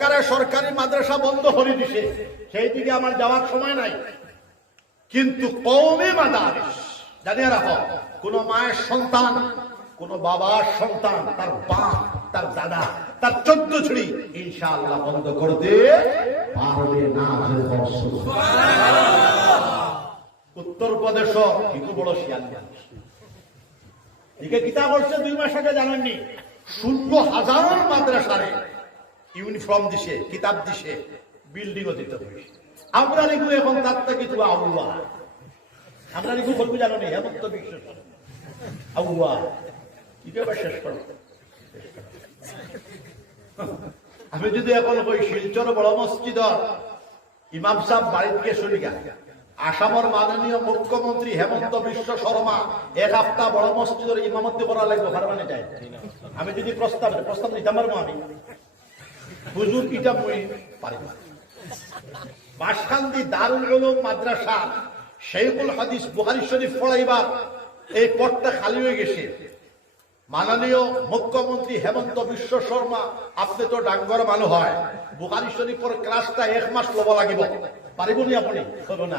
সরকারের সরকারি মাদ্রাসা বন্ধ করে দিছে, সেই দিকে আমার যাওয়ার সময় নাই। কিন্তু কৌমে মাদারিস, জানিয়ে রাখো, কোন মায়ের সন্তান, কোন বাবার সন্তান, তার বাপ, তার দাদা, তার চোদ্দ ছড়ি ইনশাআল্লাহ বন্ধ করতে পারবে না উত্তর প্রদেশ কিন্তু বড় শিয়াল এদিকে কিতাব করছে দুই মাস আগে জানেননি, ষোলো হাজার মাদ্রাসারে ইউনিফর্ম দিছে, কিতাব দিছে বিল্ডিং ও দিতে হবে আমরা লিখু এখন তার থেকে তো আল্লাহ আমরা লিখু বলব জানো নি, হেমন্ত বিশ্ব আল্লাহ কি ব্যাপার শেষ করো। আমি যদি এখন কই শিলচর বড় মসজিদ, ইমাম সাহেব বাড়ি থেকে শুনি গা আসামের মাননীয় মুখ্যমন্ত্রী হেমন্ত বিশ্ব শর্মা এক সপ্তাহ বড় মসজিদের ইমামতি করা লাগবে পারবেন এটাই আমি যদি প্রস্তাব প্রস্তাব নিতে পারব আমি? হুজুর কিটা পারিব বাসকান্দি দারুল উলুম মাদ্রাসা শেখুল হাদিস বুখারী শরীফ পড়াইবার এই পথটা খালি হয়ে গেছে। মাননীয় মুখ্যমন্ত্রী হেমন্ত বিশ্ব শর্মা, আপনি তো ডাঙ্গর মানুষ হয়। বুখারী শরীফের ক্লাসটা এক মাস লব লাগিব। পাৰিব নি আপুনি? না।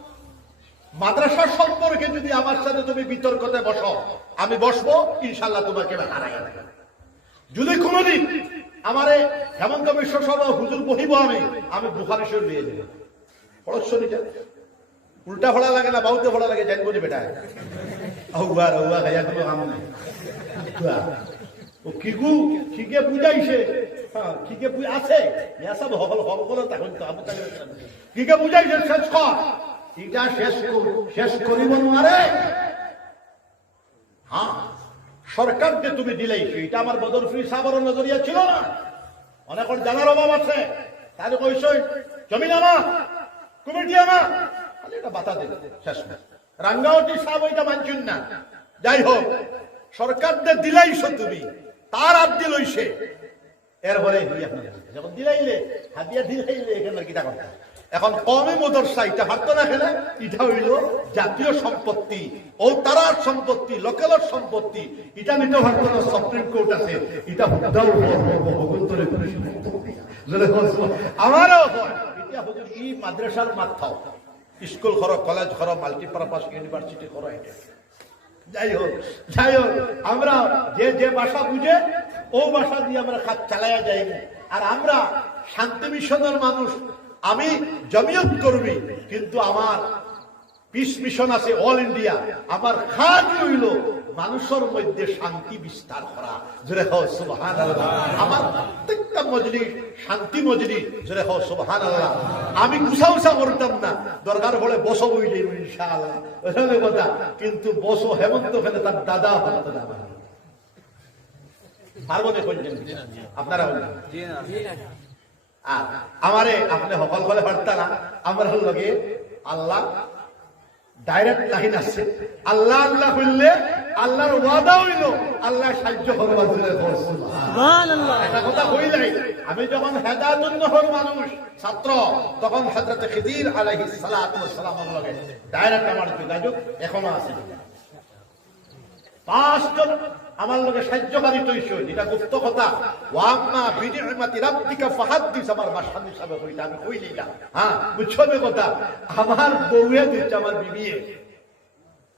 মাদ্রাসা সম্পর্কে যদি আমার সাথে তুমি বিতর্কতে বসো, আমি বসবো ইনশাল্লাহ তোমাকে হারাই যদি কোনোদিন আমারে হেমন্ত বিশ্ব সভা হুজুর বহিব আমি আমি বুখারি শরীফ নিয়ে পড়শ্বরীটা উল্টা ফোড়া লাগে না, বাউতে ফোড়া লাগে, জানব বেটা? আউয়া আউয়া গায়া কোনো কাম নাই। ও কিগু কিকে বুঝাইছে? হ্যাঁ কিকে আছে। সব হল তখন তো কিকে বুঝাইছে? শেষ কর। এটা শেষ শেষ করিব নোৱাৰে। হ্যাঁ সরকার যে তুমি দিলেইছো এটা আমার বদরফি সাবর নজরিয়া ছিল না। অনেকের জানার অভাব আছে। তাহলে কইস জমিন আমা কমিটি আমা খালি এটা বাতা দে, শেষ রাঙ্গাওটি সাহেব ওইটা মানছুন না। যাই হোক সরকার যে দিলাইছো তুমি। তার আর দিলইছে এরপরে যখন দিলাইলে। হাতিয়া দিলাইলে এখানে কিটা কথা এখন কমে মদরসা এটা পারতো না খেলে এটা হইল জাতীয় সম্পত্তি ও তারার সম্পত্তি লোকালের সম্পত্তি। এটা নিতে পারতো না সুপ্রিম কোর্ট আছে। এটা হুদাও ভগন্তরে আমারও এটা হুজুর ই মাদ্রাসার মাথাও। স্কুল খর কলেজ খর মাল্টিপারপাস, ইউনিভার্সিটি খর এটা। যাই হোক যাই হোক, আমরা যে যে ভাষা বুঝে, ও ভাষা দিয়ে আমরা কাজ চালাইয়া যাই আর আমরা শান্তি মিশনের মানুষ আমি জমিয়ত করবি, কিন্তু আমার পিস মিশন আছে অল ইন্ডিয়া আমার খাজ হইল মানুষের মধ্যে শান্তি বিস্তার করা। জোরে হো সুবহান আমার প্রত্যেকটা মজলি শান্তি মজলি জোরে হো সুবহান আল্লাহ আমি গুছা উষা করতাম না। দরকার হলে বসো বইলে ইনশাআল্লাহ। কথা, কিন্তু বসো হেমন্ত ফেলে তার দাদা হতো না পারব দেখুন আপনারা আর আমারে আপনি সকল বলে পারতা না আমার লগে আল্লাহ ডাইরেক্ট লাইন আল্লাহ আল্লাহ আল্লাহর ওয়াদা হইল আল্লাহ সাহায্য করবার একটা কথা কইলাই আমি যখন হেদায়তুন্নহর মানুষ ছাত্র তখন হযরত খিদির আলাইহিস সালাতু ওয়াস সালামের লগে ডাইরেক্ট আমার যোগাযোগ এখনও আছে। আমার লগে সাহায্যকারী তৈরি এটা গুপ্ত কথা। ওয়াম্মা রাব্বিকা ফাহাদ্দিস, আমার বাসান হিসাবে কইটা আমি কইলি না। হ্যাঁ কথা? আমার বউয়ে দিচ্ছে আমার বিবিয়ে।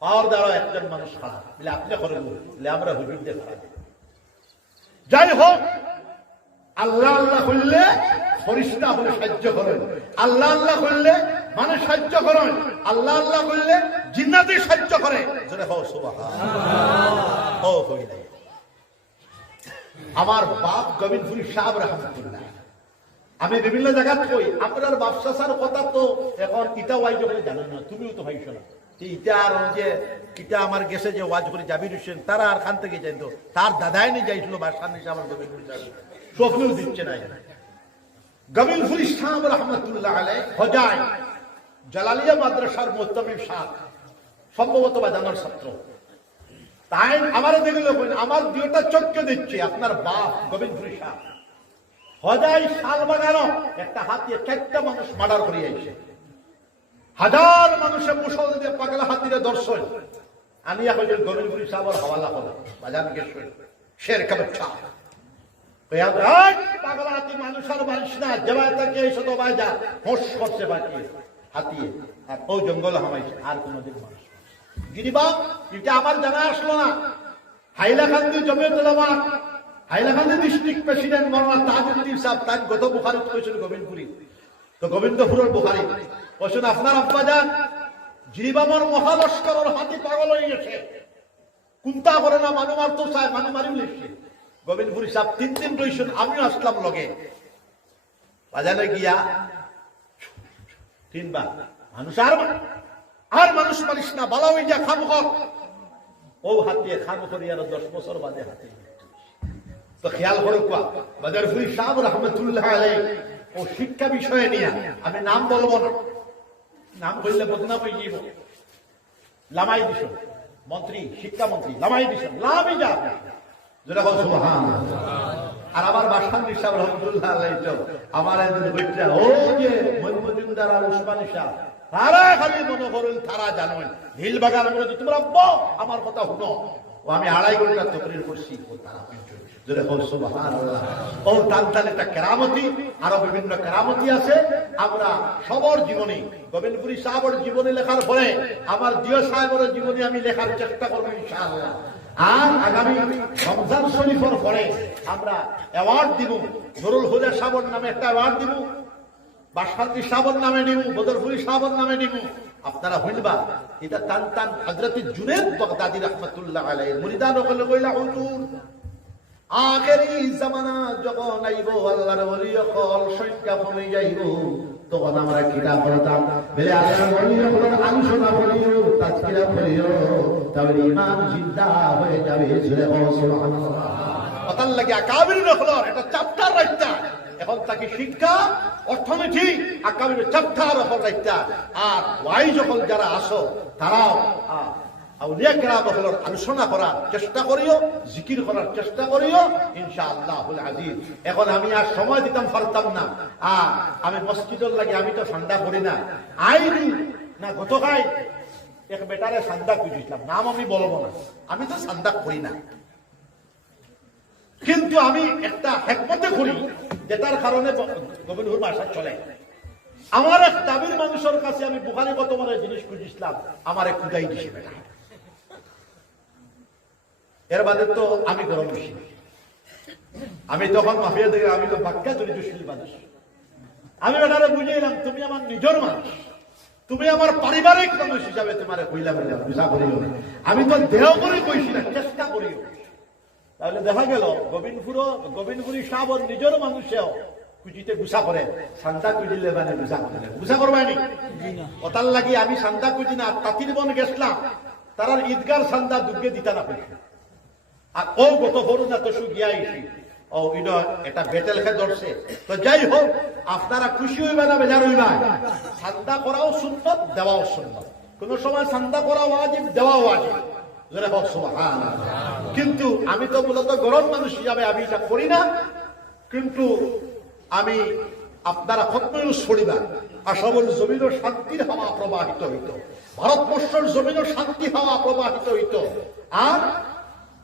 আর একজন মানুষ খারাপ। বলে, আপনি করে বলে, আমরা হুজুর দিয়ে খারাপ। যাই হোক, আল্লাহ আল্লাহ করলে ফরিস্তা হলে সাহায্য করেন। আল্লাহ আল্লাহ করলে মানুষ সাহায্য করেন। আল্লাহ আল্লাহ করলে জিন্নাতে সাহায্য করে। আমার বাপ গোবিন্দপুরি সাহেব রহমতুল্লাহ। আমি বিভিন্ন জায়গাত কই আপনার ব্যবসার কথা তো এখন ইটা ওয়াইজ করে জানেন না, তুমিও তো ভাইছো না। যে ইটা আর ওই যে ইটা আমার গেছে যে ওয়াজ করে জাবির হোসেন, তারা আর খান থেকে যাইতো। তার দাদাই নিয়ে যাইছিল বাসার নিচে আমার গোবিন্দপুরি সাহেব। স্বপ্নেও দিচ্ছে না গোবিন্দপুরি সাহেব রহমতুল্লাহ আলাই হজায়, জালালিয়া মাদ্রাসার মোত্তামিম সাহ সম্ভবত বাজানোর ছাত্র। তাই আমার দেখলে আমার দুটা চোখকে দিচ্ছি আপনার বাপ গোবিন্দপুরী সাহ হজাই শাল বাগানো, একটা হাতিয়ে চারটা মানুষ মার্ডার আইছে। হাজার মানুষের মুসল দিয়ে পাগলা হাতিরে দর্শন। আমি এখন গোবিন্দপুরী সাহেবের হওয়ালা হলো বাজার গেছে শের কাবাচ্ছা পাগলা হাতি মানুষের মারিস না, যেভাবে তাকে এসে তো বাজা হোস করছে বাকি হাতিয়ে। আর ও জঙ্গল হামাইছে, আর কোনোদিন মানুষ গিরিবা, এটা আমার জানা আসলো না। হাইলাকান্দি জমিয়ত উলামা, হাইলাকান্দি ডিস্ট্রিক্ট প্রেসিডেন্ট মৌলানা তাজউদ্দিন সাহেব, তার গত বুখারিত কইছিল গোবিন্দপুরি। তো গোবিন্দপুরের বুখারি। কইছেন আপনার আব্বা যান। জিরিবামর মহালস্করের হাতি পাগল হয়ে গেছে। কুন্তা করে না, মানু মারতো চায় মানু মারি লিখছে। গোবিন্দপুরি সাহেব, তিন দিন রইছেন, আমিও আসলাম লগে। বাজারে গিয়া, তিনবার, মানুষ আর আর মানুষ মারিস না, বালা হয়ে যা, খাম কর ও হাতিয়ে খাম করি, আর দশ বছর বাদে হাতি। তো খেয়াল করো কোয়া বাজারপুরি সাহেব রহমতুল্লাহ আলাই ও শিক্ষা বিষয়ে নিয়ে আমি নাম বলব না। নাম বললে বদনাম হয়ে যাইব। লামাই দিস মন্ত্রী শিক্ষামন্ত্রী লামাই দিস লামই যা। যেটা আর আমার বাসান সাহেব রহমতুল্লাহ আলাই আমার একজন ও যে আর উসমানী শাহ তারা খালি মনে তারা জানেন। আমি তোমরা আমার কথা শুনো। আমি আড়াই ঘণ্টা করছি। একটা কেরামতি, আরও বিভিন্ন কেরামতি আছে। আমরা সবার জীবনী, গোবিন্দপুরী সাহেবের জীবনী লেখার পরে, আমার জিও সাহেবের জীবনী আমি লেখার চেষ্টা করব আর আগামী রমজান শরীফের পরে আমরা অ্যাওয়ার্ড দিব। নুরুল হুদা সাবর নামে একটা অ্যাওয়ার্ড দিব। বাসফান্তি সাবর নামে নামে নিব আপনারা হইলবা এটা টান টান হজরত জুনেদ বগদাদি রহমতুল্লাহ আলাই মুরিদান ওখানে কইলা, হুজুর আখেরি জামানা যখন আইব, আল্লাহর ওলি অকল সংখ্যা কমে যাইব। তখন আমরা এখন তাকে শিক্ষা, অর্থনীতি আকাবির চাপটার রহল রাইতা আর ওয়াই যখন যারা আসো তারাও আউলিয়া কেরাম হলোর আলোচনা করার চেষ্টা করিও, জিকির করার চেষ্টা করিও ইনশাআল্লাহ আজিজ। এখন আমি আর সময় দিতাম, পারতাম না। আ, আমি মসজিদের লাগে আমি তো ঠান্ডা করি না। আইনি না গতকাল এক বেটারে সান্দা খুঁজেছিলাম, নাম আমি বলব না। আমি তো সান্দা করি না। কিন্তু আমি একটা হেকমতে করি। যেটার কারণে গোবিন্দপুর মাসা চলে। আমার এক দাবির মানুষের কাছে আমি বুখারি কত মানে জিনিস খুঁজিছিলাম, আমার এক খুদাই দিছে বেটা। এর বাদে তো আমি গরম বেশি আমি তখন মাফিয়া থেকে, আমি তো বাক্যা জড়িত শিল মানুষ। আমি বেটারে বুঝিয়ে তুমি আমার নিজের মানুষ। তুমি আমার পারিবারিক মানুষ হিসাবে তোমার কইলা বুঝা করিও। আমি তো দেহ করে কইছি না, চেষ্টা করিও তাহলে দেখা গেল, গোবিন্দপুর, গোবিন্দপুরী সাবর নিজের মানুষেও কুচিতে গুসা করে। সান্দা কুচিলে মানে গুসা করে। গুসা করবানি ওটার লাগি আমি সান্দা কুচি না, তাঁতির বন গেছিলাম। তারার ঈদগার সান্দা দুর্গে দিতা না পেয়েছে আর ও গত হরু না তো গিয়া আইসি ও, ইডো, এটা বেটেল খে ধরছে। তো যাই হোক, আপনারা খুশি হইবা না বেজার হইবা? সান্দা করাও সুন্নত, দেওয়াও সুন্নত। কোন সময় সান্দা করা ওয়াজিব দেওয়া ওয়াজিব। জোরে হোক সুবহানাল্লাহ। কিন্তু আমি তো মূলত গরম মানুষ হিসাবে আমি এটা করি না। কিন্তু আমি আপনারা খতময়ু ছড়িবা আসামল জমিনও শান্তির হাওয়া প্রবাহিত হইত। ভারতবর্ষের জমিনও শান্তি হাওয়া প্রবাহিত হইত। আর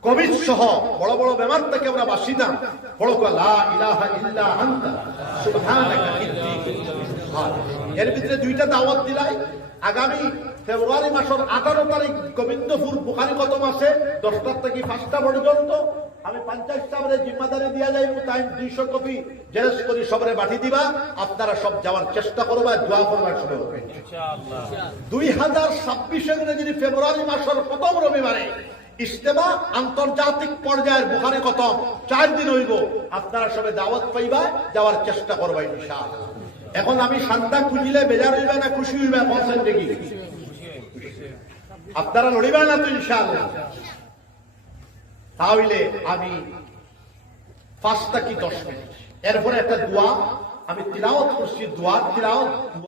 কোভিড সহ বড় বড় বেমার থেকে আমরা বাসিতাম বড় লা। এর ভিতরে দুইটা দাওয়াত দিলাই। আগামী ফেব্রুয়ারি মাসের আঠারো তারিখ গোবিন্দপুর বুখারি কত মাসে দশটার থেকে পাঁচটা পর্যন্ত আমি পঞ্চাশ টাকারে জিম্মাদারি দিয়া যাইব, তাই দুইশো কপি জেরেস করি, সবরে বাটি দিবা, আপনারা সব যাওয়ার চেষ্টা করবা, দোয়া করবার হবে দুই হাজার ছাব্বিশে ইংরেজি ফেব্রুয়ারি মাসের প্রথম রবিবারে ইস্তেমা আন্তর্জাতিক পর্যায়ের বুখারি কত চার দিন হইব, আপনারা সবে দাওয়াত পাইবা, যাওয়ার চেষ্টা করবা ইনশাআল্লাহ। এখন আমি সান্দা খুঁজিলে বেজার হইবা না, খুশি হইবা, বলছেন দেখি। আপনারা লড়িবেন না তো ইনশাআল্লাহ। তাহলে আমি পাঁচটা কি দশ মিনিট? এরপরে একটা দোয়া, আমি তিলাওয়াত করছি, দোয়া, তিলাওয়াত